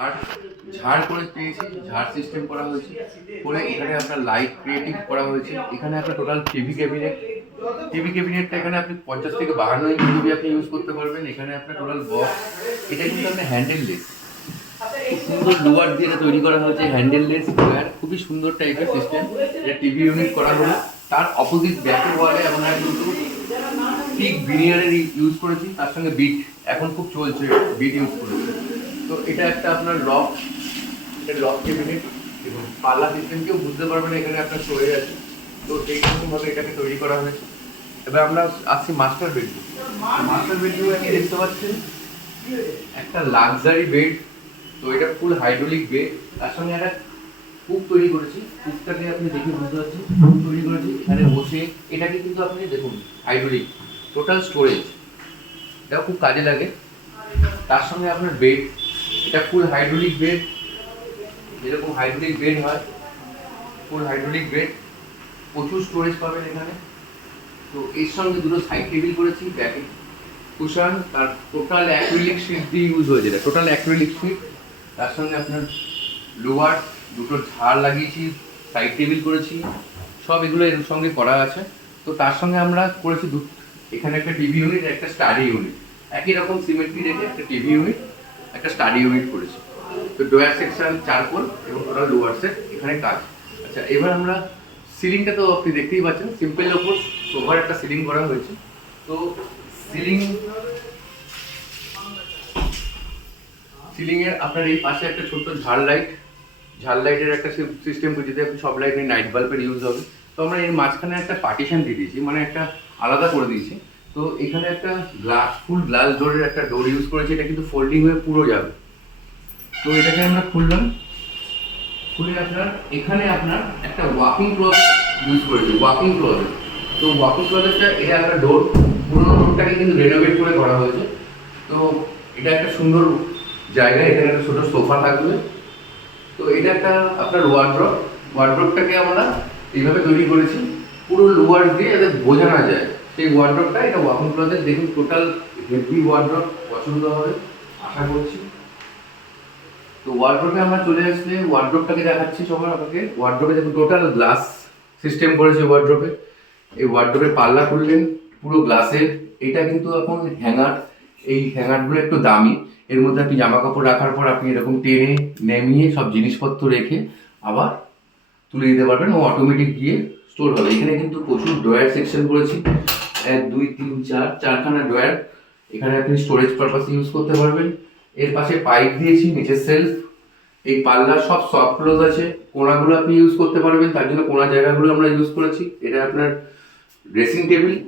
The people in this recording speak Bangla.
ঝাড় ঝাড় করে পেয়েছি, ঝাড় সিস্টেম করা হয়েছে, করে এখানে আপনার লাইট ক্রিয়েটিভ করা হয়েছে। এখানে আপনার টোটাল টিভি ক্যাবিনেটটা এখানে আপনি 50 থেকে 52 ইঞ্চি টিভি আপনি ইউজ করতে পারবেন। এখানে আপনার টোটাল বক্স, এটা কিন্তু আপনার হ্যান্ডেললেস, সুন্দর লোয়ার দিয়ে এটা তৈরি করা হয়েছে, হ্যান্ডেললেস ওয়্যার, খুবই সুন্দর টাইপের সিস্টেম। এটা টিভি ইউনিট করা হলো। তার অপোজিট ব্যাকের ওয়ালে আমরা কিন্তু পিক ভিনিয়ারের ইউজ করেছি, তার সঙ্গে বিট এখন খুব চলছে, বিট ইউজ করেছি। তো এটা একটা আপনার লক, এটা লক ক্যাবিনেট এবং পাল্লা সিস্টেম, কেউ বুঝতে পারবে না এখানে আপনার স্টোরেজ আছে। তো এইরকমভাবে এটাকে তৈরি করা হয়েছে। এবার আমরা আসছি মাস্টার বেডরুম। মাস্টার বেডরুমে আপনি দেখতে পাচ্ছেন একটা লাক্সারি বেড। তো এটা ফুল হাইড্রোলিক বেড, তার সঙ্গে একটা কুক তৈরি করেছি। কুকটাকে আপনি দেখে বুঝতে পারছেন কুক তৈরি করেছি এখানে বসে। এটাকে কিন্তু আপনি দেখুন হাইড্রোলিক, টোটাল স্টোরেজ, এটাও খুব কাজে লাগে। তার সঙ্গে আপনার বেড, এটা ফুল হাইড্রোলিক বেড, যেরকম হাইড্রোলিক বেড হয়, ফুল হাইড্রোলিক বেড, প্রচুর স্টোরেজ পাবেন এখানে। তো এর সঙ্গে দুটো সাইড টেবিল করেছি, ব্যাকে কুশন, তার টোটাল অ্যাক্রিলিক শিট দিয়ে ইউজ হয়েছে, এটা টোটাল অ্যাক্রিলিক শিট। তার সঙ্গে আপনার লোয়ার দুটো ঝাড় লাগিয়েছি, সাইড টেবিল করেছি, সব এগুলো এর সঙ্গে করা আছে। তো তার সঙ্গে আমরা করেছি এখানে একটা টিভি ইউনিট, একটা স্টাডি ইউনিট, একই রকম সিমেট্রি রেখে একটা টিভি ইউনিট, একটা স্টাডি ইউনিট করেছি। তো ডোয়ার সেকশন চারকোল এবং টোটাল লোয়ার সেট এখানে কাজ। আচ্ছা, এবার আমরা সিলিংটা তো আপনি দেখতেই পাচ্ছেন, সিম্পলের ওপর সোফার একটা সিলিং করা হয়েছে। তো সিলিংয়ের আপনার এই পাশে একটা ছোট্ট ঝাল লাইটের একটা সিস্টেম করে, যদি আপনি সব লাইট নাইট বাল্বের ইউজ হবে। তো আমরা এর মাঝখানে একটা পার্টিশন দিয়ে দিয়েছি, মানে একটা আলাদা করে দিয়েছি। তো এখানে একটা ফুল গ্লাস ডোরের একটা ডোর ইউজ করেছি, এটা কিন্তু ফোল্ডিং হয়ে পুরো যাবে। তো এটাকে আমরা খুললাম, খুলে আপনার এখানে আপনার একটা ওয়াকিং ক্লজেট ইউজ করেছি, ওয়াকিং ক্লজেট। তো ওয়াকিং ক্লজেটটা, এটা একটা ডোর, পুরোনো ডোরটাকে কিন্তু রেনোভেট করে করা হয়েছে। তো এটা একটা সুন্দর জায়গা, এখানে একটা ছোটো সোফা থাকবে। তো এটা একটা আপনার ওয়ার্ড্রপটাকে আমরা এইভাবে তৈরি করেছি, পুরো লোয়ার দিয়ে যাতে বোঝা না যায় সেই ওয়ার্ড্রপটা। এটা ওয়াকিং ক্লজেট, দেখুন টোটাল হেভি ওয়ার্ড্রপ, পছন্দ হবে আশা করছি। তো ওয়ার্ড্রপে আমরা চলে আসলে ওয়ার্ড্রপটাকে দেখাচ্ছি সবার আপনাকে। ওয়ার্ড্রপে দেখুন টোটাল গ্লাস সিস্টেম করেছে ওয়ার্ড্রপে। এই ওয়ার্ড্রপের পাল্লা খুললেন পুরো গ্লাসের। এটা কিন্তু এখন হ্যাঙ্গার, এই হ্যাঙ্গারগুলো একটু দামি। এর মধ্যে আপনি জামা কাপড় রাখার পর আপনি এরকম টেনে নেমিয়ে সব জিনিসপত্র রেখে আবার তুলে দিতে পারবেন, ও অটোমেটিক গিয়ে স্টোর হবে। এখানে কিন্তু প্রচুর ড্রয়ার সেকশন করেছি, 1 2 3 4 চারখানা ড্রয়ার, এখানে আপনি স্টোরেজ পারপাস ইউজ করতে পারবেন। এর পাশে পাইপ দিয়েছি, নিচে সেলফ। এই পাল্লা সব সফট ক্লোজ আছে, কোনাগুলো আপনি ইউজ করতে পারবেন, তার জন্য কোনা জায়গাগুলো আমরা ইউজ করেছি। এটা আপনার ড্রেসিং টেবিল,